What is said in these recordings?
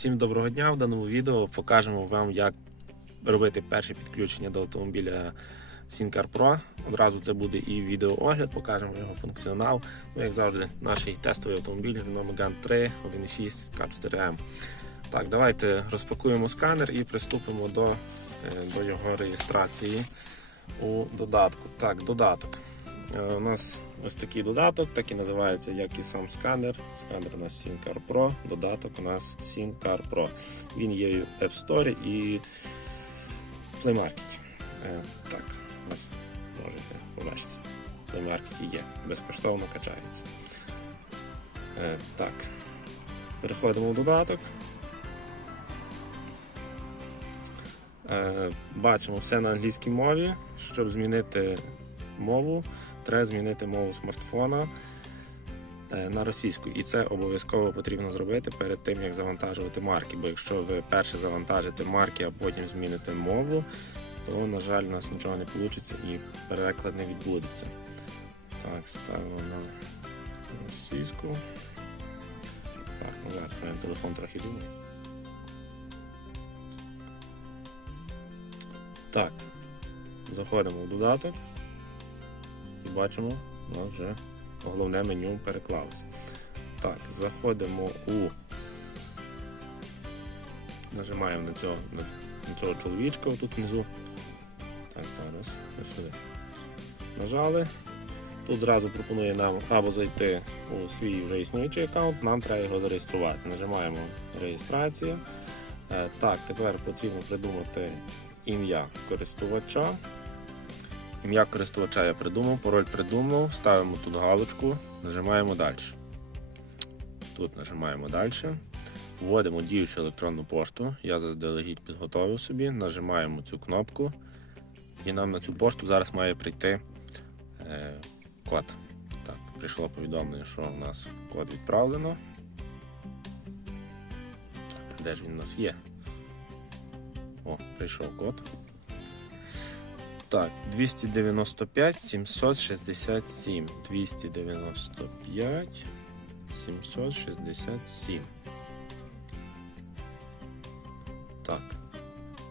Всім доброго дня! В даному відео покажемо вам, як робити перше підключення до автомобіля Sincar Pro. Одразу це буде і відеоогляд, покажемо його функціонал. Ну, як завжди, наш тестовий автомобіль Renault Megane 3 1.6 K4M. Так, давайте розпакуємо сканер і приступимо до, е, до його реєстрації у додатку. Так, додаток. Е, У нас ось такий додаток, так і називається, як і сам сканер. Сканер у нас SimCar Pro, додаток у нас SimCar Pro. Він є в App Store і Play Market. Е, Так, можете побачити. В Play Market є, безкоштовно качається. Е, Так, переходимо в додаток. Е, Бачимо все на англійській мові. Щоб змінити мову, треба змінити мову смартфона е, на російську. І це обов'язково потрібно зробити перед тим, як завантажувати марки. Бо якщо ви перше завантажите марки, а потім зміните мову, то, на жаль, у нас нічого не вийде і переклад не відбудеться. Так, ставимо на російську. Так, ну зараз мене телефон трохи думає. Так, заходимо в додаток і бачимо, у нас вже головне меню переклалося. Так, заходимо у. Нажимаємо на цього, на, цього чоловічка тут внизу. Так, зараз сюди. Нажали. Тут зразу пропонує нам або зайти у свій вже існуючий аккаунт, нам треба його зареєструвати. Нажимаємо реєстрація. Е, Так, тепер потрібно придумати ім'я користувача. Ім'я користувача я придумав, пароль придумав, ставимо тут галочку, нажимаємо далі. Тут нажимаємо далі. Вводимо діючу електронну пошту. Я заздалегідь підготовив собі, нажимаємо цю кнопку. І нам на цю пошту зараз має прийти е, код. Так, прийшло повідомлення, що у нас код відправлено. Де ж він у нас є? О, прийшов код. Так, 295 767. 295 767. Так.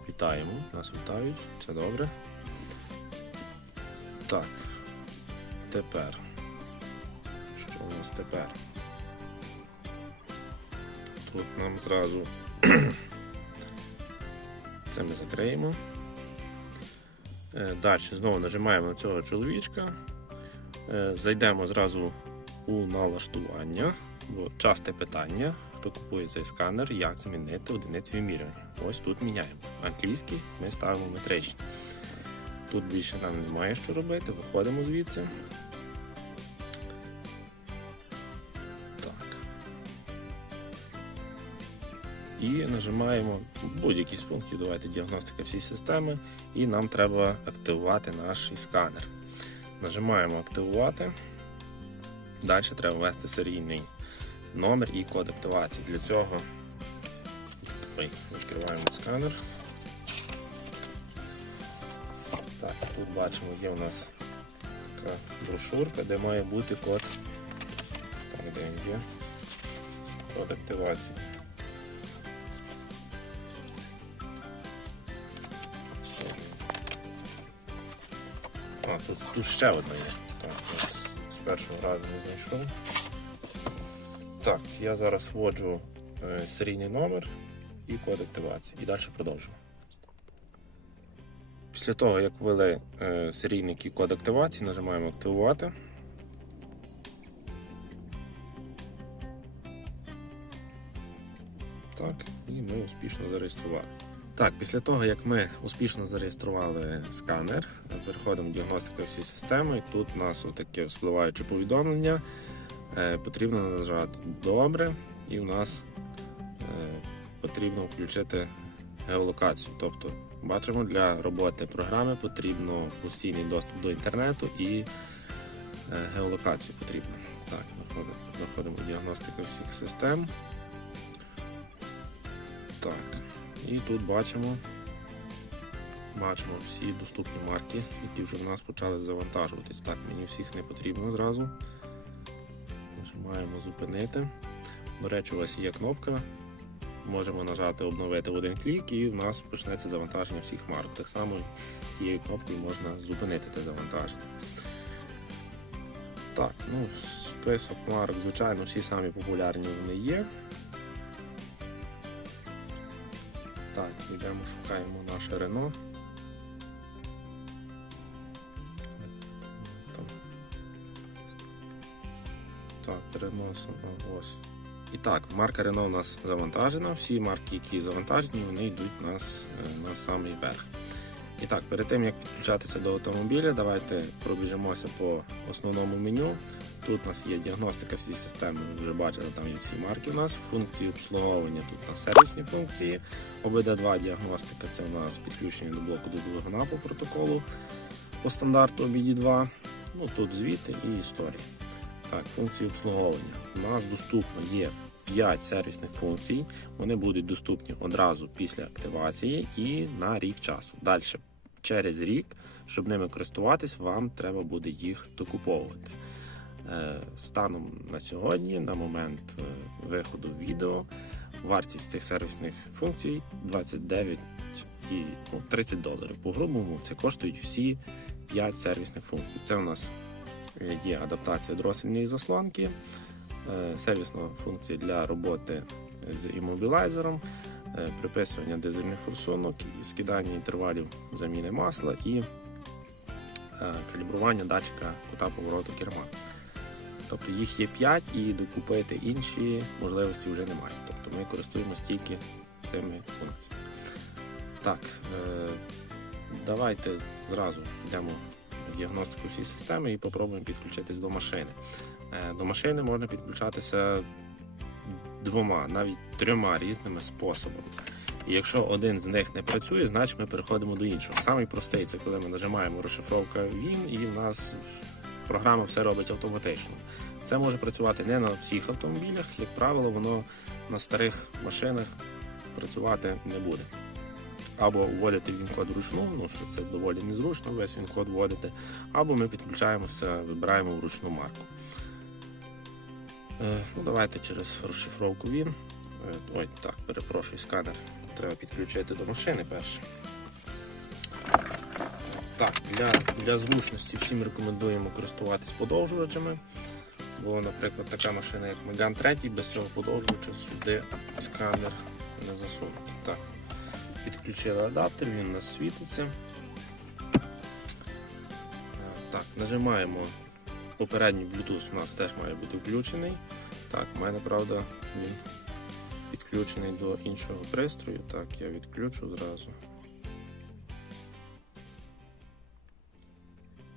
Вітаємо, нас вітають, це добре. Так. Тепер. Що у нас тепер? Тут нам зразу це ми закриємо. Е, Далі знову нажимаємо на цього чоловічка. Е, Зайдемо зразу у налаштування, бо часте питання, хто купує цей сканер, як змінити одиницю вимірювання. Ось тут міняємо. Англійський ми ставимо метричні. Тут більше нам немає що робити, виходимо звідси. І нажимаємо будь-який з пунктів, давайте діагностика всієї системи, і нам треба активувати наш сканер. Нажимаємо активувати. Далі треба ввести серійний номер і код активації. Для цього відкриваємо сканер. Так, тут бачимо, є у нас така брошурка, де має бути код. Так, де він є? Код активації. Тут, ще одна є. Так, з першого разу не знайшов. Так, я зараз вводжу е, серійний номер і код активації. І далі продовжую. Після того, як ввели е, серійний і код активації, нажимаємо активувати. Так, і ми успішно зареєструвалися. Так, після того, як ми успішно зареєстрували сканер, переходимо в діагностику всі системи. І тут у нас таке спливаюче повідомлення. Е, потрібно нажати добре, і у нас е, потрібно включити геолокацію. Тобто, бачимо, для роботи програми потрібно постійний доступ до інтернету і е, геолокацію потрібно. Так, в діагностику всіх систем. Так. І тут бачимо, бачимо всі доступні марки, які вже в нас почали завантажуватись. Так, мені всіх не потрібно зразу. Нажимаємо зупинити. До речі, у вас є кнопка можемо нажати обновити в один клік, і в нас почнеться завантаження всіх марок. Так само тією кнопкою можна зупинити те завантаження. Так, ну, список марок, звичайно, всі самі популярні вони є. Йдемо, шукаємо наше Рено. Так, Рено ось. І так, марка Рено у нас завантажена. Всі марки, які завантажені, вони йдуть у нас е, на самий верх. І так, перед тим як підключатися до автомобіля, давайте пробіжимося по основному меню. Тут у нас є діагностика всі системи, ви вже бачили, там є всі марки у нас, функції обслуговування, тут у нас сервісні функції. ОБД2 діагностика це у нас підключення до блоку до двигуна протоколу по стандарту OBD2. Ну, тут звіти і історії. Так, функції обслуговування. У нас доступно є 5 сервісних функцій. Вони будуть доступні одразу після активації і на рік часу. Далі, через рік, щоб ними користуватись, вам треба буде їх докуповувати. Е, Станом на сьогодні, на момент е, виходу відео, вартість цих сервісних функцій 29 і ну, 30 доларів. По грубому це коштують всі 5 сервісних функцій. Це у нас е, є адаптація дросельної заслонки, е, сервісна функція для роботи з іммобілайзером, е, приписування дизельних форсунок, скидання інтервалів заміни масла і е, калібрування датчика кута повороту керма. Тобто їх є 5 і докупити інші можливості вже немає. Тобто ми користуємося тільки цими функціями. Так, давайте зразу йдемо в діагностику всі системи і попробуємо підключитись до машини. Е, До машини можна підключатися двома, навіть трьома різними способами. І якщо один з них не працює, значить ми переходимо до іншого. Самий простий це коли ми нажимаємо розшифровка він, і в нас програма все робить автоматично. Це може працювати не на всіх автомобілях, як правило, воно на старих машинах працювати не буде. Або вводити він-код вручну, ну що це доволі незручно, весь він-код вводити, або ми підключаємося, вибираємо вручну марку. Е, ну, Давайте через розшифровку він. Е, Ой, так, перепрошую, сканер треба підключити до машини перше. Так, для, для зручності всім рекомендуємо користуватись подовжувачами. Бо, наприклад, така машина, як Megane 3, без цього подовжувача сюди сканер не засунути. Так, підключили адаптер, він у нас світиться. Е, Так, нажимаємо попередній Bluetooth у нас теж має бути включений. Так, у мене, правда, він підключений до іншого пристрою. Так, я відключу зразу.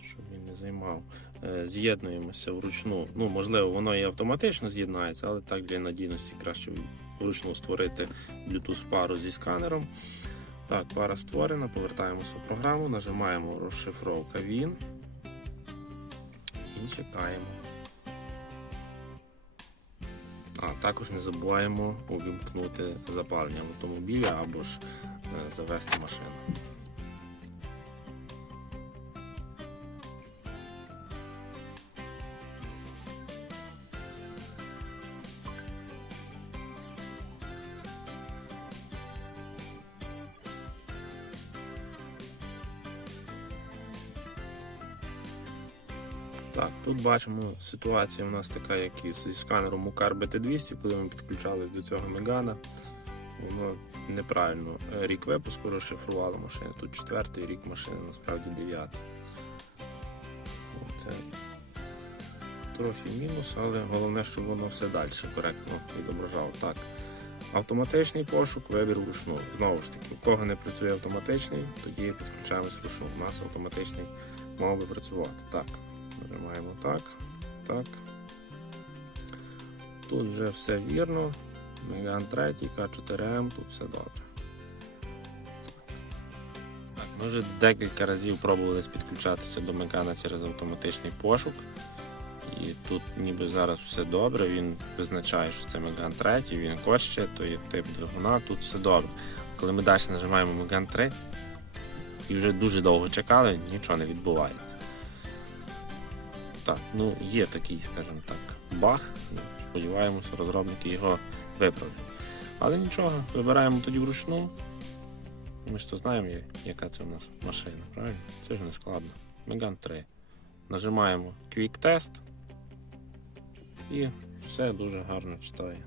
Щоб він не займав. Е, З'єднуємося вручну. Ну, можливо, воно і автоматично з'єднається, але так для надійності краще вручну створити Bluetooth пару зі сканером. Так, пара створена, повертаємося в програму, нажимаємо розшифровка він і чекаємо. А також не забуваємо увімкнути запалення в автомобілі або ж е, завести машину. Так, тут бачимо ситуація у нас така, як і зі сканером Укар BT200, коли ми підключались до цього Мегана. Воно неправильно е, рік випуску розшифрувало машину. Тут четвертий рік машини, насправді дев'ятий. Це трохи мінус, але головне, щоб воно все далі коректно відображало. Так. Автоматичний пошук, вибір вручну. Знову ж таки, у кого не працює автоматичний, тоді підключаємось вручну. У нас автоматичний мав би працювати. Так. Нажимаємо так, так. Тут вже все вірно. Megane 3, К4М, тут все добре. Так, Ми вже декілька разів пробували підключатися до Megane через автоматичний пошук. І тут ніби зараз все добре, він визначає, що це Megane 3, він коще, то є тип двигуна, тут все добре. Коли ми далі нажимаємо Megane 3 і вже дуже довго чекали, нічого не відбувається. Так, ну є такий, скажімо так, баг. Ну, Сподіваємося, розробники його виправлять. Але нічого, вибираємо тоді вручну. Ми ж то знаємо, яка це у нас машина, правильно? Це ж не складно. Megane 3. Нажимаємо Quick Test і все дуже гарно читає.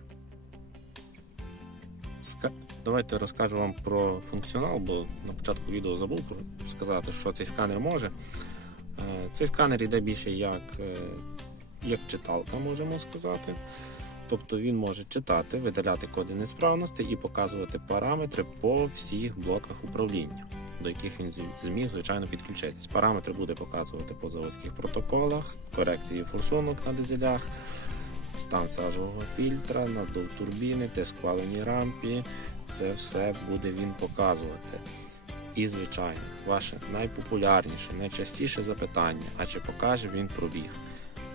Ска... Давайте розкажу вам про функціонал, бо на початку відео забув сказати, що цей сканер може. Цей сканер йде більше як, е, як читалка, можемо сказати. Тобто він може читати, видаляти коди несправності і показувати параметри по всіх блоках управління, до яких він зміг, звичайно, підключитись. Параметри буде показувати по заводських протоколах, корекції форсунок на дизелях, стан сажового фільтра, надув турбіни, тиск в рампі. Це все буде він показувати. І, звичайно, ваше найпопулярніше, найчастіше запитання: а чи покаже він пробіг?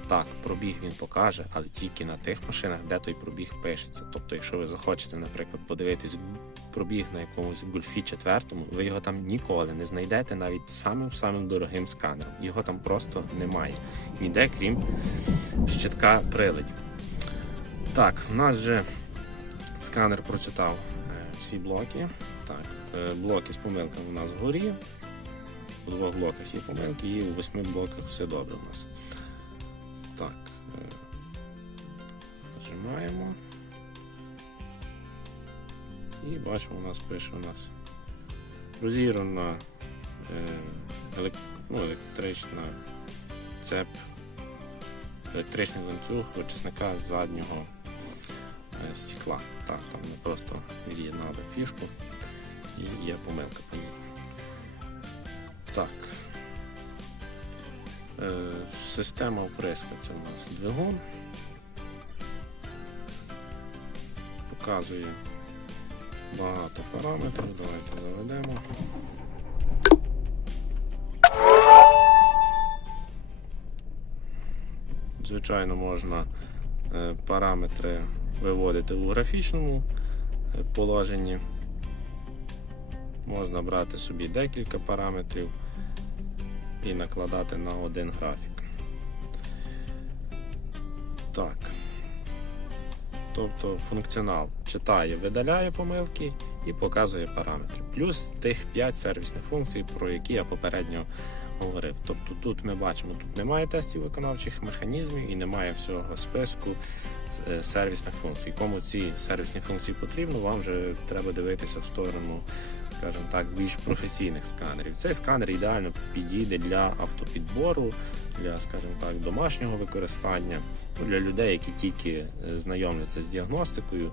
Так, пробіг він покаже, але тільки на тих машинах, де той пробіг пишеться. Тобто, якщо ви захочете, наприклад, подивитись пробіг на якомусь гульфі четвертому, ви його там ніколи не знайдете навіть самим самим дорогим сканером. Його там просто немає. Ніде, крім щитка приладів. Так, у нас вже сканер прочитав е, всі блоки. Так, блоки з помилками у нас вгорі. У двох блоках є помилки, і у восьми блоках все добре у нас. Так. е, Нажимаємо. І бачимо, у нас пише у нас розірвана е, ну, електрична цеп, електричний ланцюг очисника заднього е, стекла. Так, там не просто від'єднали фішку і є помилка по ній. Так. Е, Система оприска це у нас двигун. Показує багато параметрів. Давайте заведемо. Звичайно, можна е, параметри виводити у графічному е, положенні. Можна брати собі декілька параметрів і накладати на один графік. Так. Тобто функціонал читає, видаляє помилки і показує параметри. Плюс тих 5 сервісних функцій, про які я попередньо говорив. Тобто тут ми бачимо, тут немає тестів виконавчих механізмів і немає всього списку е, сервісних функцій. Кому ці сервісні функції потрібно, вам вже треба дивитися в сторону, скажімо так, більш професійних сканерів. Цей сканер ідеально підійде для автопідбору, для, скажімо так, домашнього використання, ну, для людей, які тільки е, знайомляться з діагностикою.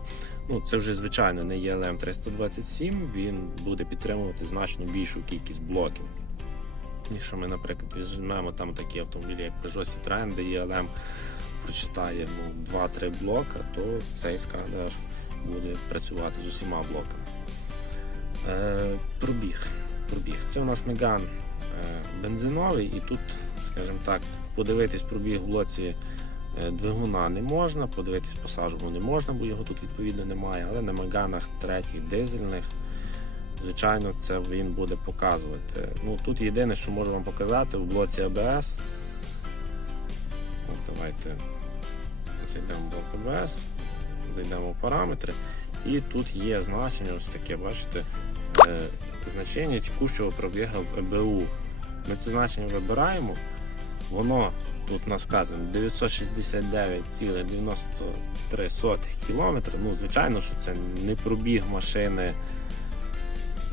Ну, це вже звичайно не ELM 327, він буде підтримувати значно більшу кількість блоків. Якщо ми, наприклад, візьмемо там такі автомобілі, як Peugeot Citroën, де ELM прочитає ну, 2-3 блока, то цей сканер буде працювати з усіма блоками. Е, пробіг. пробіг. Це у нас Меган е, бензиновий, і тут, скажімо так, подивитись пробіг в блоці е, двигуна не можна, подивитись по сажову не можна, бо його тут відповідно немає. Але на Меганах третіх дизельних, звичайно, це він буде показувати. Ну, Тут єдине, що можу вам показати в блоці ABS. От, давайте зайдемо в блок ABS, зайдемо в параметри. І тут є значення, ось таке, бачите, е, значення текущого пробігу в ЕБУ. Ми це значення вибираємо, воно тут у нас вказано 969,93 км. Ну, звичайно, що це не пробіг машини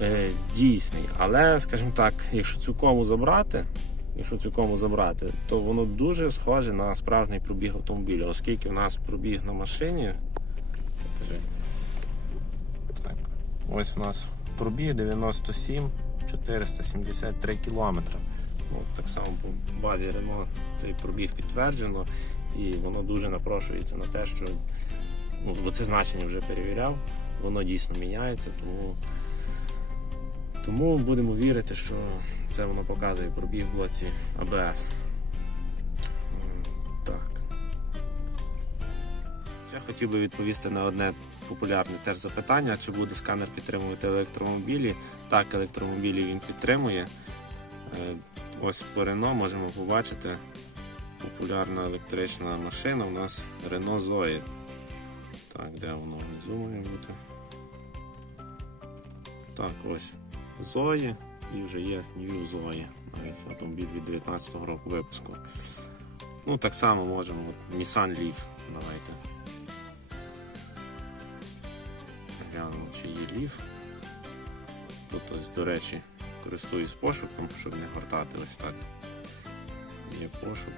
е, дійсний. Але, скажімо так, якщо цю кому забрати, якщо цю кому забрати, то воно дуже схоже на справжній пробіг автомобіля, оскільки в нас пробіг на машині. Так. Ось у нас пробіг 97 473 кілометри. Ну, так само по базі Renault цей пробіг підтверджено, і воно дуже напрошується на те, що ну, бо це значення вже перевіряв, воно дійсно міняється, тому, тому будемо вірити, що це воно показує пробіг в блоці ABS. М, Так. Ще хотів би відповісти на одне популярне теж запитання, чи буде сканер підтримувати електромобілі. Так, електромобілі він підтримує. Е, Ось по Renault можемо побачити популярна електрична машина у нас Renault Zoe. Так, де воно внизу має бути? Так, ось Зої і вже є New Zoe, навіть автомобіль від 19-го року випуску. Ну, так само можемо. От, Nissan Leaf. Давайте. Глянемо, чи є Leaf. Тут ось, до речі, користуюсь пошуком, щоб не гортати ось так. Є пошук.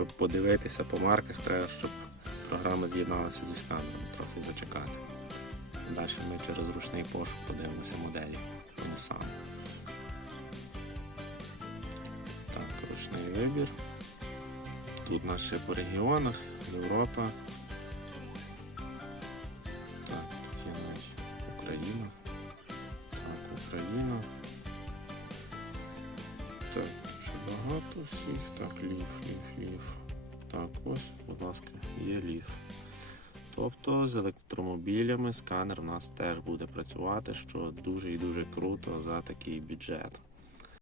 Щоб подивитися по марках, треба, щоб програма з'єдналася зі сканером, трохи зачекати. Далі ми через ручний пошук подивимося моделі тому саме. Так, ручний вибір. Тут ще по регіонах, Європа. З електромобілями сканер у нас теж буде працювати, що дуже і дуже круто за такий бюджет.